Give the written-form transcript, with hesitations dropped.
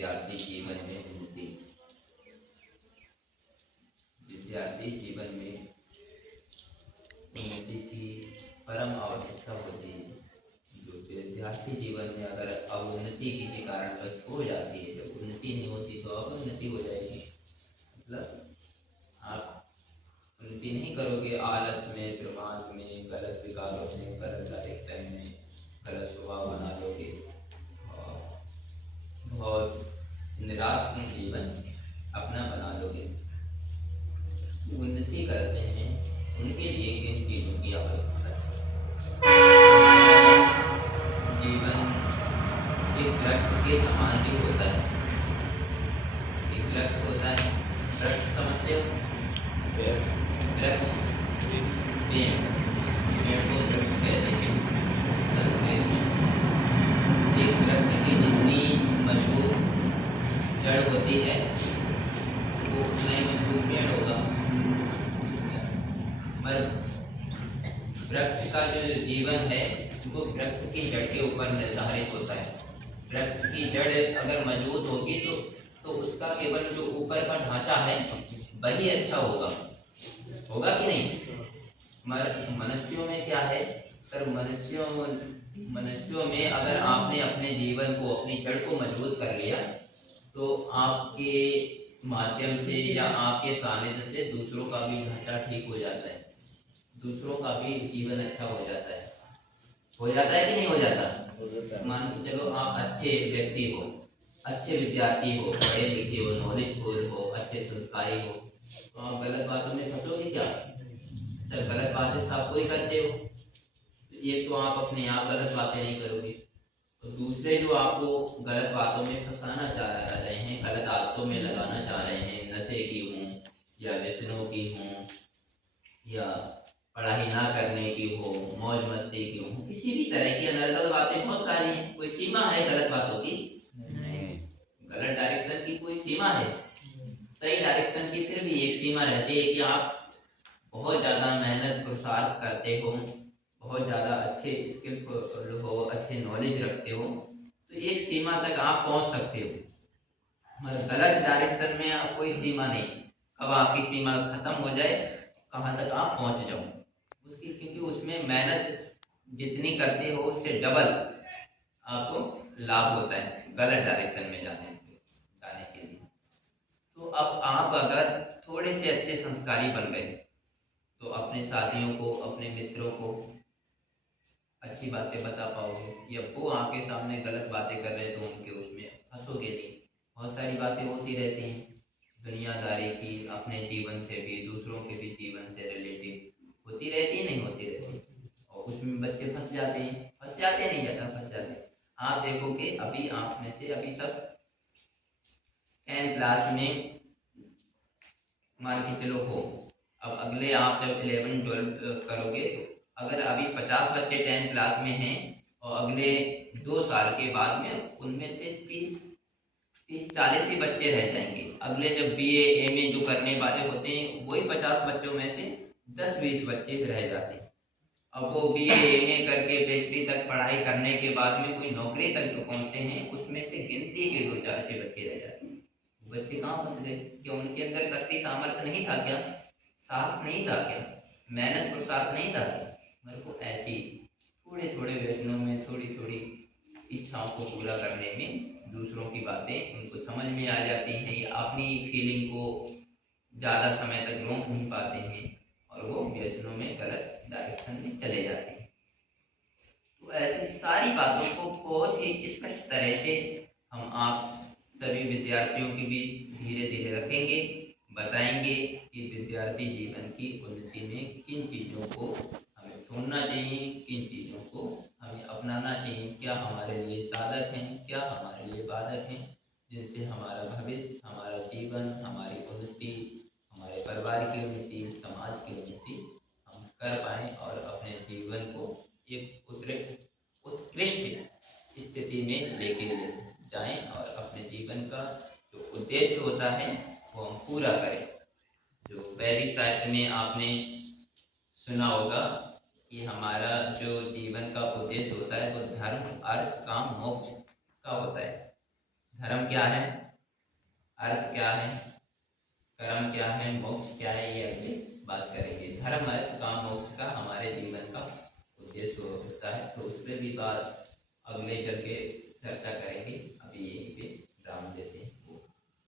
विद्यार्थी जीवन में उन्नति। विद्यार्थी जीवन में उन्नति की परम आवश्यकता होती है। जो विद्यार्थी जीवन में अगर अवनति किसी कारणवश हो जाती है, जब उन्नति नहीं होती तो अवनति हो जाएगी। मतलब आप उन्नति नहीं करोगे, आलस में, प्रमाद में, गलत विकारों में, गलत डायरेक्शन में गलत स्वभाव बना लोगे और बहुत निराश जीवन अपना बना लोगे। उन्नति करते हैं उनके लिए किन चीज़ों की आवश्यकता है? जीवन एक वृक्ष के समान भी होता है। एक वृक्ष होता है, वृक्ष समझते हो? वृक्ष पेड़, पेड़ को वृक्ष कहते हैं संस्कृत में। एक वृक्ष की जितनी मजबूत जड़ होती है वो उतना ही मजबूत पेड़ होगा। पर वृक्ष का जो जीवन है वो वृक्ष की जड़ के ऊपर निर्धारित होता है। वृक्ष की जड़ अगर मजबूत होगी तो उसका केवल जो ऊपर का ढांचा है वही अच्छा होगा कि नहीं? मनुष्यों में क्या है? पर मनुष्यों में अगर आपने अपने जीवन को, अपनी जड़ को मजबूत कर लिया तो आपके माध्यम से या आपके सानिध्य से दूसरों का भी ढांचा ठीक हो जाता है, दूसरों का भी जीवन अच्छा हो जाता है। हो जाता है कि नहीं हो जाता? मान के चलो आप अच्छे व्यक्ति हो, अच्छे विद्यार्थी हो, पढ़े लिखे हो, नॉलेजफुल हो, अच्छे संस्कारी हो, तो आप गलत बातों में फंसोगे क्या? जब गलत बातें सब कोई करते हो, ये तो आप अपने आप गलत बातें नहीं करोगे, तो दूसरे जो आपको गलत बातों में फंसाना चाह रहे हैं, गलत आदतों में लगाना चाह रहे हैं, नशे की हूँ या व्यसनों की हूँ या पढ़ाई ना करने की हो, मौज मस्ती की हो, किसी भी तरह की अनर्गल बातें बहुत सारी हैं। कोई सीमा है गलत बातों की? नहीं। गलत डायरेक्शन की कोई सीमा है? सही डायरेक्शन की फिर भी एक सीमा रहती है कि आप बहुत ज़्यादा मेहनत पुरुषार्थ करते हो, बहुत ज़्यादा अच्छे स्किल हो, अच्छे नॉलेज रखते हो, तो एक सीमा तक आप पहुंच सकते हो। मगर गलत डायरेक्शन में कोई सीमा नहीं, कब आपकी सीमा खत्म हो जाए, कहाँ तक आप पहुंच जाओ उसकी, क्योंकि उसमें मेहनत जितनी करते हो उससे डबल आपको लाभ होता है गलत डायरेक्शन में जाने के लिए। तो अब आप अगर थोड़े से अच्छे संस्कारी बन गए तो अपने साथियों को, अपने मित्रों को अच्छी बातें बता पाओगे, या वो आपके सामने गलत बातें कर रहे हैं तो उनके उसमें फंसोगे नहीं। बहुत सारी बातें होती रहती हैं दुनियादारी की, अपने जीवन से भी, दूसरों के भी जीवन से रिलेटिव होती रहती, नहीं होती रहती, और उसमें बच्चे फंस जाते नहीं जाता, फंस जाते हैं। आप देखोगे अभी आप में से अभी सब 10th क्लास में मान के चलो हो, अब अगले आप जब 11-12 करोगे, अगर अभी 50 बच्चे 10th क्लास में हैं और अगले 2 साल के बाद में उनमें से 30-40 ही बच्चे रह जाएंगे। अगले जब BA MA जो करने वाले होते हैं वही 50 बच्चों में से 10-20 बच्चे रह जाते हैं। अब वो BA MA करके PhD तक पढ़ाई करने के बाद में कोई नौकरी तक जो पहुंचते हैं उसमें से गिनती के 2-4 बच्चे रह जाते हैं। बच्चे कहाँ फंस गए? क्या उनके अंदर शक्ति सामर्थ्य नहीं था क्या? साहस नहीं था क्या? मेहनत पुरुषार्थ नहीं था क्या? मेरे को ऐसी थोड़े थोड़े व्यसनों में, थोड़ी थोड़ी इच्छाओं को पूरा करने में दूसरों की बातें उनको समझ में आ जाती हैं, या अपनी फीलिंग को ज़्यादा समय तक रोक नहीं पाते हैं और वो व्यसनों में गलत डायरेक्शन में चले जाते हैं। तो ऐसी सारी बातों को बहुत ही स्पष्ट तरह से हम आप सभी विद्यार्थियों के बीच धीरे धीरे रखेंगे, बताएंगे कि विद्यार्थी जीवन की उन्नति में किन चीज़ों को हमें छोड़ना चाहिए, किन चीज़ों को हमें अपनाना चाहिए, क्या हमारे लिए साधक हैं, क्या हमारे लिए बाधक हैं, जिससे हमारा भविष्य, हमारा जीवन, हमारी उन्नति, हमारे परिवार की उन्नति, समाज की उन्नति हम कर पाएँ और अपने जीवन को एक उत्कृष्ट स्थिति में लेके जाएं और अपने जीवन का जो उद्देश्य होता है वो हम पूरा करें। जो वैदिक साहित्य में आपने सुना होगा कि हमारा जो जीवन का उद्देश्य होता है वो धर्म, अर्थ, काम, मोक्ष का होता है। धर्म क्या है, अर्थ क्या है, कर्म क्या है, मोक्ष क्या है, ये अगली बात करेंगे। धर्म अर्थ काम मोक्ष का हमारे जीवन का उद्देश्य होता है, तो उस पर भी बात अगले चल के चर्चा करेंगे। अभी यहीं पे